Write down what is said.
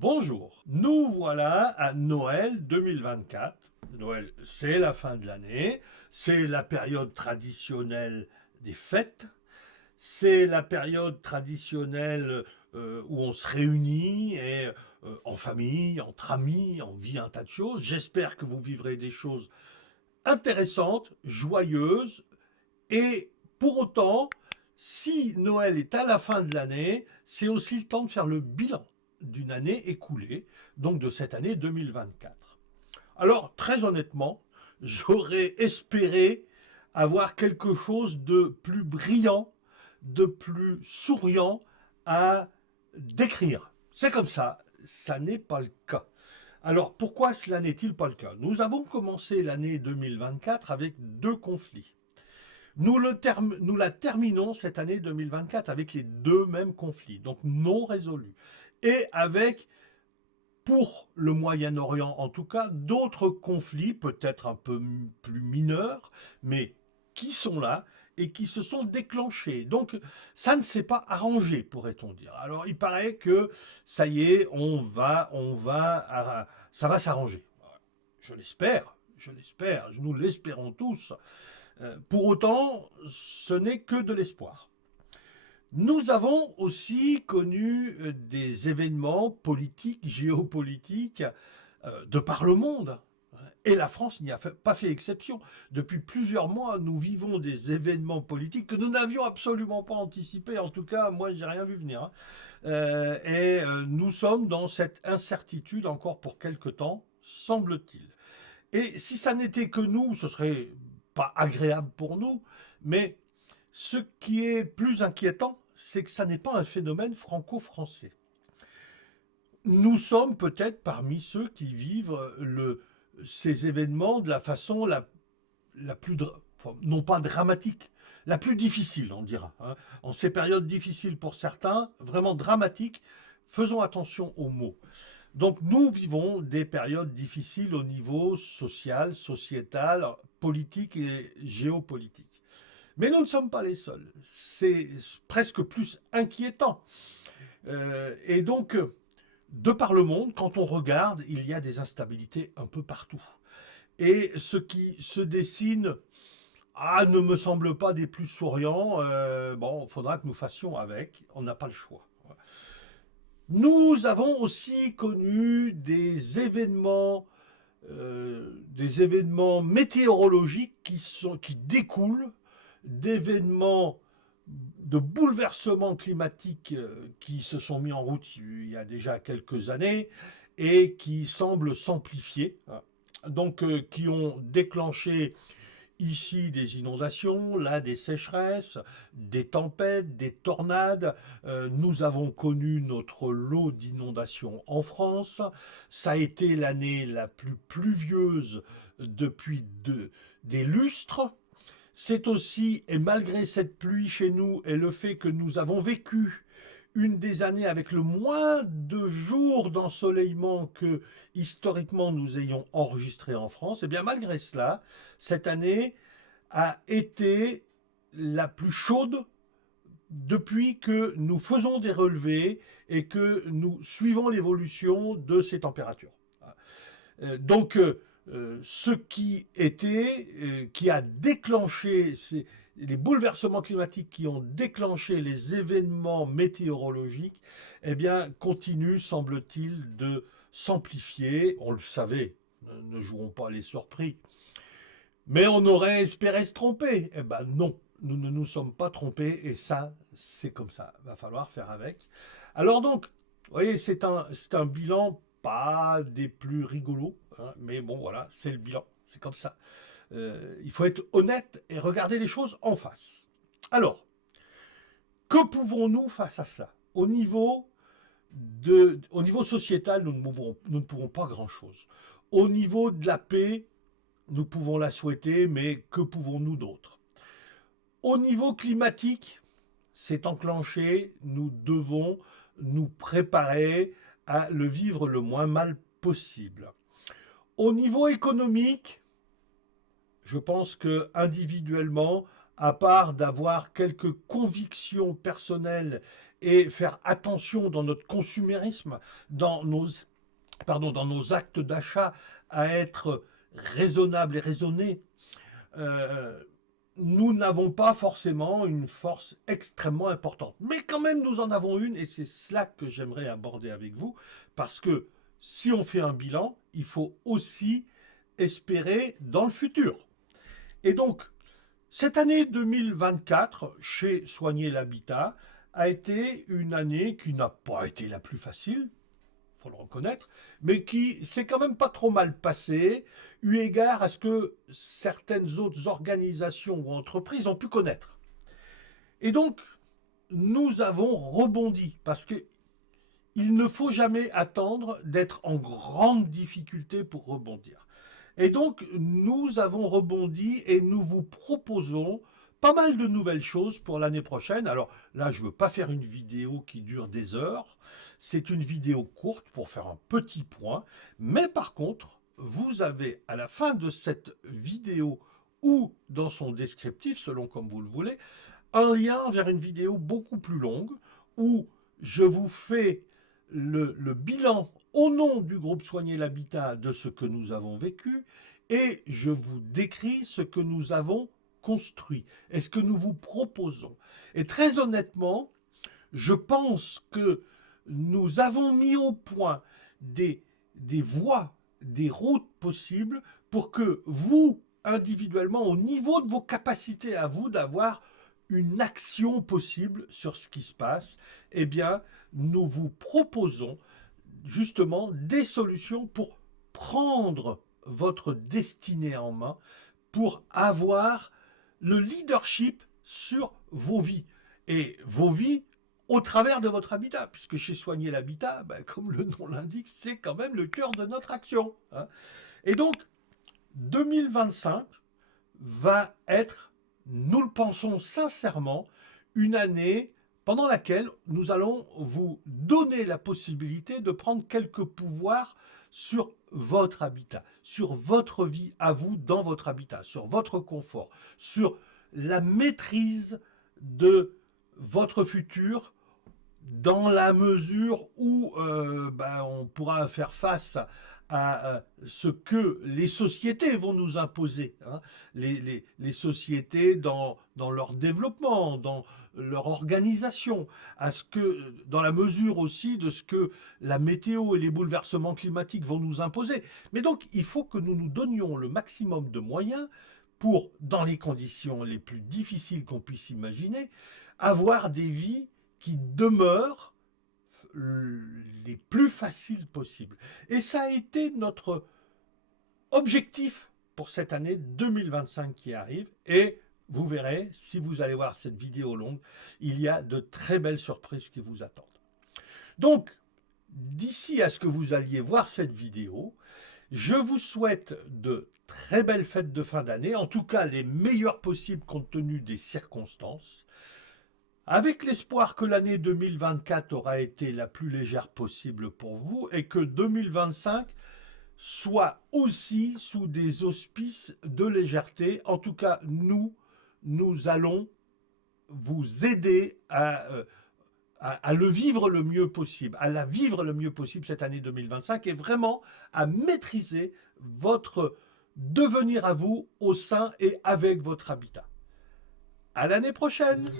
Bonjour, nous voilà à Noël 2024. Noël, c'est la fin de l'année, c'est la période traditionnelle des fêtes, c'est la période traditionnelle où on se réunit et en famille, entre amis, on vit un tas de choses. J'espère que vous vivrez des choses intéressantes, joyeuses et pour autant, si Noël est à la fin de l'année, c'est aussi le temps de faire le bilan d'une année écoulée, donc de cette année 2024. Alors, très honnêtement, j'aurais espéré avoir quelque chose de plus brillant, de plus souriant à décrire. C'est comme ça n'est pas le cas. Alors, pourquoi cela n'est-il pas le cas? Nous avons commencé l'année 2024 avec deux conflits. Nous la terminons cette année 2024 avec les deux mêmes conflits, donc non résolus. Et avec, pour le Moyen-Orient en tout cas, d'autres conflits, peut-être un peu plus mineurs, mais qui sont là et qui se sont déclenchés. Donc ça ne s'est pas arrangé, pourrait-on dire. Alors il paraît que ça y est, ça va s'arranger. Je l'espère, nous l'espérons tous. Pour autant, ce n'est que de l'espoir. Nous avons aussi connu des événements politiques, géopolitiques, de par le monde. Et la France n'y a pas fait exception. Depuis plusieurs mois, nous vivons des événements politiques que nous n'avions absolument pas anticipés. En tout cas, moi, j'ai rien vu venir, hein. Nous sommes dans cette incertitude encore pour quelque temps, semble-t-il. Et si ça n'était que nous, ce serait pas agréable pour nous, mais ce qui est plus inquiétant, c'est que ça n'est pas un phénomène franco-français. Nous sommes peut-être parmi ceux qui vivent ces événements de la façon la plus, enfin, non pas dramatique, la plus difficile, on dira, hein. En ces périodes difficiles pour certains, vraiment dramatiques, faisons attention aux mots. Donc nous vivons des périodes difficiles au niveau social, sociétal, politique et géopolitique. Mais nous ne sommes pas les seuls. C'est presque plus inquiétant. Et donc, de par le monde, quand on regarde, il y a des instabilités un peu partout. Et ce qui se dessine ne me semble pas des plus souriants. Bon, il faudra que nous fassions avec. On n'a pas le choix. Nous avons aussi connu des événements météorologiques qui découlent d'événements de bouleversements climatiques qui se sont mis en route il y a déjà quelques années et qui semblent s'amplifier, hein. Donc qui ont déclenché ici des inondations, là des sécheresses, des tempêtes, des tornades. Nous avons connu notre lot d'inondations en France. Ça a été l'année la plus pluvieuse depuis des lustres. C'est aussi, et malgré cette pluie chez nous et le fait que nous avons vécu une des années avec le moins de jours d'ensoleillement que historiquement nous ayons enregistré en France, et bien malgré cela, cette année a été la plus chaude depuis que nous faisons des relevés et que nous suivons l'évolution de ces températures. Donc, ce qui a déclenché les bouleversements climatiques qui ont déclenché les événements météorologiques, eh bien, continue, semble-t-il, de s'amplifier. On le savait, ne jouons pas les surpris. Mais on aurait espéré se tromper. Eh ben non, nous ne nous sommes pas trompés et ça, c'est comme ça. Va falloir faire avec. Alors donc, vous voyez, c'est un bilan pas des plus rigolos, hein, mais bon, voilà, c'est le bilan. C'est comme ça. Il faut être honnête et regarder les choses en face. Alors, que pouvons-nous face à cela? Au niveau sociétal, nous ne pouvons pas grand-chose. Au niveau de la paix, nous pouvons la souhaiter, mais que pouvons-nous d'autre? Au niveau climatique, c'est enclenché, nous devons nous préparer à le vivre le moins mal possible. Au niveau économique, je pense que individuellement, à part d'avoir quelques convictions personnelles et faire attention dans notre consumérisme, dans nos actes d'achat, à être raisonnables et raisonnés, euh, nous n'avons pas forcément une force extrêmement importante. Mais quand même, nous en avons une, et c'est cela que j'aimerais aborder avec vous, parce que si on fait un bilan, il faut aussi espérer dans le futur. Et donc, cette année 2024, chez Soigner l'Habitat, a été une année qui n'a pas été la plus facile, faut le reconnaître, mais qui s'est quand même pas trop mal passée, eu égard à ce que certaines autres organisations ou entreprises ont pu connaître. Et donc, nous avons rebondi, parce que il ne faut jamais attendre d'être en grande difficulté pour rebondir. Et donc, nous avons rebondi et nous vous proposons pas mal de nouvelles choses pour l'année prochaine. Alors là, je ne veux pas faire une vidéo qui dure des heures. C'est une vidéo courte pour faire un petit point. Mais par contre, vous avez à la fin de cette vidéo ou dans son descriptif, selon comme vous le voulez, un lien vers une vidéo beaucoup plus longue où je vous fais le bilan au nom du groupe Soigner l'Habitat de ce que nous avons vécu et je vous décris ce que nous avons construit et ce que nous vous proposons. Et très honnêtement, je pense que nous avons mis au point des voies, des routes possibles pour que vous, individuellement, au niveau de vos capacités à vous d'avoir une action possible sur ce qui se passe, eh bien, nous vous proposons justement des solutions pour prendre votre destinée en main, pour avoir le leadership sur vos vies. Et vos vies au travers de votre habitat, puisque chez Soigner l'Habitat, ben, comme le nom l'indique, c'est quand même le cœur de notre action. Hein. Et donc, 2025 va être, nous le pensons sincèrement, une année pendant laquelle nous allons vous donner la possibilité de prendre quelques pouvoirs sur votre habitat, sur votre vie à vous dans votre habitat, sur votre confort, sur la maîtrise de votre futur dans la mesure où on pourra faire face à ce que les sociétés vont nous imposer. Hein. Les sociétés dans leur développement, dans leur organisation, à ce que, dans la mesure aussi de ce que la météo et les bouleversements climatiques vont nous imposer. Mais donc, il faut que nous nous donnions le maximum de moyens pour, dans les conditions les plus difficiles qu'on puisse imaginer, avoir des vies qui demeurent les plus faciles possibles. Et ça a été notre objectif pour cette année 2025 qui arrive. Et vous verrez, si vous allez voir cette vidéo longue, il y a de très belles surprises qui vous attendent. Donc, d'ici à ce que vous alliez voir cette vidéo, je vous souhaite de très belles fêtes de fin d'année, en tout cas les meilleures possibles compte tenu des circonstances, avec l'espoir que l'année 2024 aura été la plus légère possible pour vous et que 2025 soit aussi sous des auspices de légèreté. En tout cas, nous allons vous aider à le vivre le mieux possible, à la vivre le mieux possible cette année 2025 et vraiment à maîtriser votre devenir à vous au sein et avec votre habitat. À l'année prochaine!